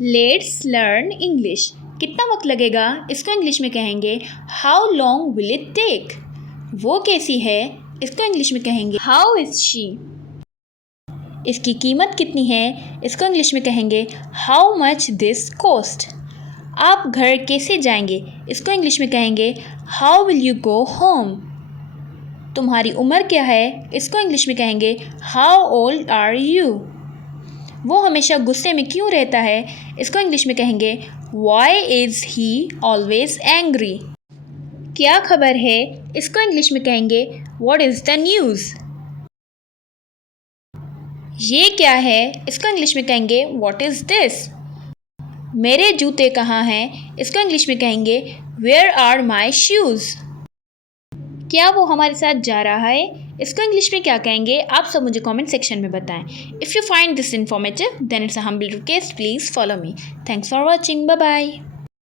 Let's learn English. कितना वक्त लगेगा, इसको इंग्लिश में कहेंगे how long will it take. वो कैसी है, इसको इंग्लिश में कहेंगे हाउ इज शी। इसकी कीमत कितनी है, इसको इंग्लिश में कहेंगे हाउ मच दिस कॉस्ट। आप घर कैसे जाएंगे, इसको इंग्लिश में कहेंगे how will you go home. तुम्हारी उम्र क्या है, इसको इंग्लिश में कहेंगे हाउ ओल्ड आर यू। वो हमेशा गुस्से में क्यों रहता है, इसको इंग्लिश में कहेंगे why is he always angry. क्या खबर है, इसको इंग्लिश में कहेंगे व्हाट इज़ द न्यूज़। ये क्या है, इसको इंग्लिश में कहेंगे व्हाट इज़ दिस। मेरे जूते कहाँ हैं, इसको इंग्लिश में कहेंगे वेयर आर माई शूज़। क्या वो हमारे साथ जा रहा है, इसको इंग्लिश में क्या कहेंगे, आप सब मुझे कमेंट सेक्शन में बताएं। If you find this informative then it's a humble request, please follow me. Thanks for watching, bye bye.